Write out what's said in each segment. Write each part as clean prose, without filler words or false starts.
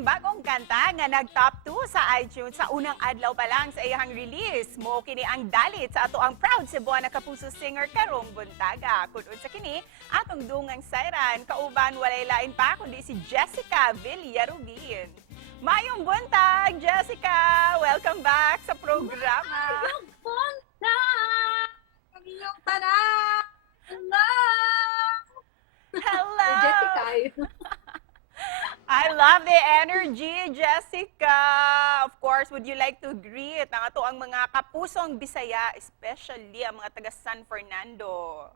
kining bagong kanta nga nag-top 2 sa iTunes sa unang adlaw pa lang sa iyang release. Mo kini ang dalit sa ato ang proud Cebuana Kapuso singer karong buntaga. Kun sa kini atong dungang sayran kauban walay lain pa kundi si Jessica Villarubin. Mayong buntag, Jessica! Welcome back sa programa. Mayong buntag! Inyong tanan! Hello! Hello! Jessica. I love the energy, Jessica. Of course, would you like to greet ang ato ang mga kapusong Bisaya, especially ang mga taga San Fernando?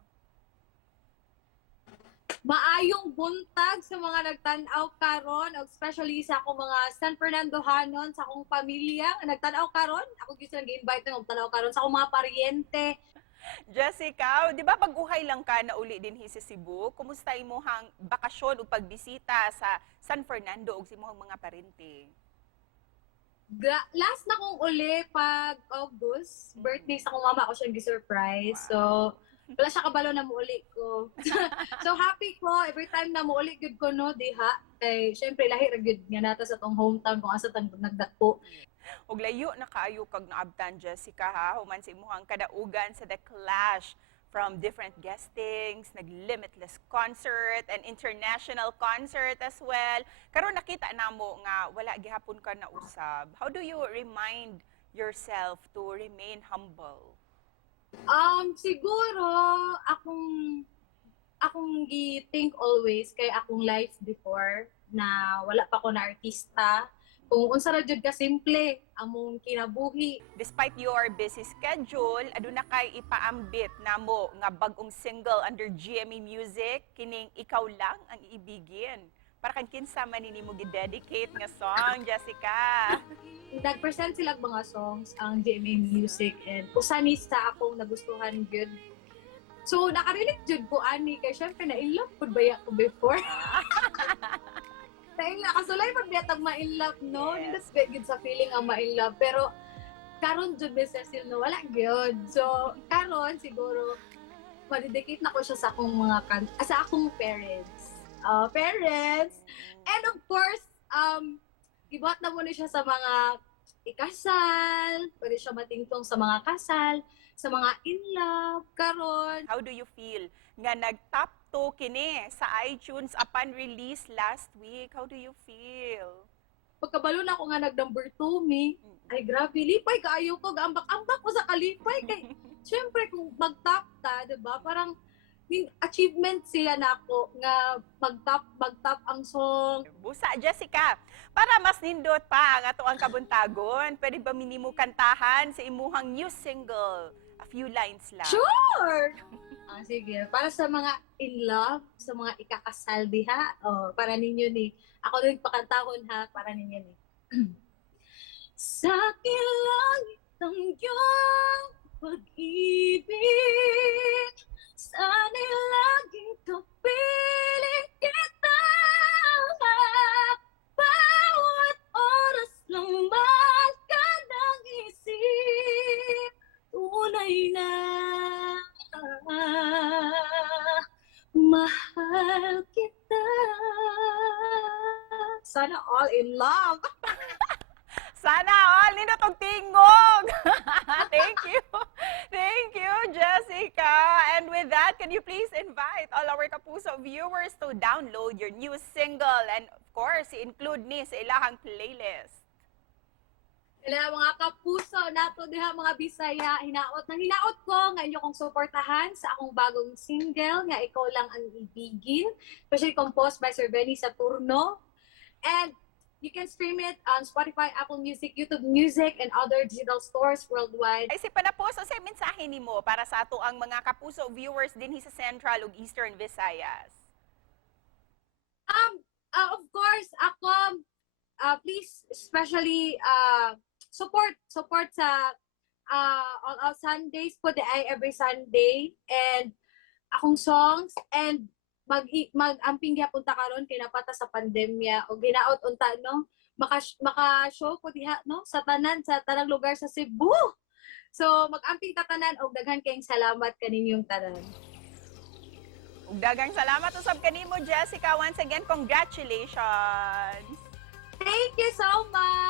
Maayong buntag sa mga nagtanaw karon, especially sa akong mga San Fernandohanon, sa akong pamilya nga nagtanaw karon. Ako gusto nag-invite na magtanaw karon sa akong mga paryente. Jessica, di ba pag-uhay lang ka na uli din sa Cebu? Kumusta imong bakasyon o pagbisita sa San Fernando o sa imong mga parente? Last na kong uli pag August, birthday sa akong mama, ako siyang gi-surprise. So, wala siya kabalo na muuli ko. So happy ko every time na muuli gud ko no diha. Kay syempre lahi ra gud nga nata sa tong hometown kung asa tang nagdako. Og layo na kaayo kag naabtan, Jessica, ha? Human sa imong kadaugan sa The Clash, from different guestings, nag-limitless concert and international concert as well. Karon nakita namo nga wala gihapon ka na usab. How do you remind yourself to remain humble? Siguro akong gi-think always kay akong life before na wala pa ko na artista. Kung unsa ra jud ka simple among kinabuhi. Despite your busy schedule, aduna kay ipaambit namo nga bag-ong single under GMA Music, kining Ikaw Lang ang Iibigin. Para kan kinsa man nimo gi-dedicate nga song, Jessica. Nag-present sila mga songs ang GMA Music and usa ni sa akong nagustuhan gyud. So nakarelate jud ko ani kay syempre na in love pud baya ko before. Dahil nakasulay pag biatag ma-in love, no? Yes. That's big sa feeling ang ma-in love. Pero karon jud Miss Cecil, no? Wala gyud. So karon siguro madedicate na ko siya sa akong sa akong parents. Parents. And of course, ibuhat na muna siya sa mga ikasal, pwede siya matingtong sa mga kasal, sa mga in love, karon. How do you feel nga nag-top 2 kini sa iTunes upon release last week? How do you feel? Pagkabalo na ako nga nag-number 2, mi, ay grabe, lipay kaayo ko, gaambak-ambak ko sa kalipay. Kay, syempre, kung mag-top ta, diba, parang achievement siya na ako nga mag-top ang song. Busa, Jessica, para mas nindot pa ang ato ang kabuntagon, pwede ba minimo kantahan sa imuhang new single? A few lines lang. Sure! Sige. Para sa mga in love, sa mga ikakasal diha, para ninyo ni. Ako rin pakantahon ha, para ninyo ni. Sa kilangit ang iyong pag-ibig, sana'y laging kapiling kita. Bawat oras lumbas ka ng isip, tunay na mahal kita. Sana all in love. Sana all, nindot og tingog! Thank you! Thank you, Jessica! And with that, can you please invite all our Kapuso viewers to download your new single and of course, i-include ni sa ilahang playlist? Kaya mga kapuso nato diha mga Bisaya, hinaot ko nga inyo kong suportahan sa akong bagong single nga Ikaw Lang ang Ibigin, especially composed by Sir Benny Saturno. And you can stream it on Spotify, Apple Music, YouTube Music, and other digital stores worldwide. Ay, si Panapos, sa mensahe ni mo para sa ato ang mga Kapuso viewers din sa Central ug Eastern Visayas? Of course, ako, please, especially, support sa All Out Sundays po, every Sunday, and akong songs, and mag-amping punta karon kay napata sa pandemya o ginaot unta no maka-show ko diha no sa tanang lugar sa Cebu. So mag-amping ta tanan og daghan kayong salamat kaninyong tanan. Ug daghang salamat usab kanimo, Jessica. Once again, congratulations. Thank you so much.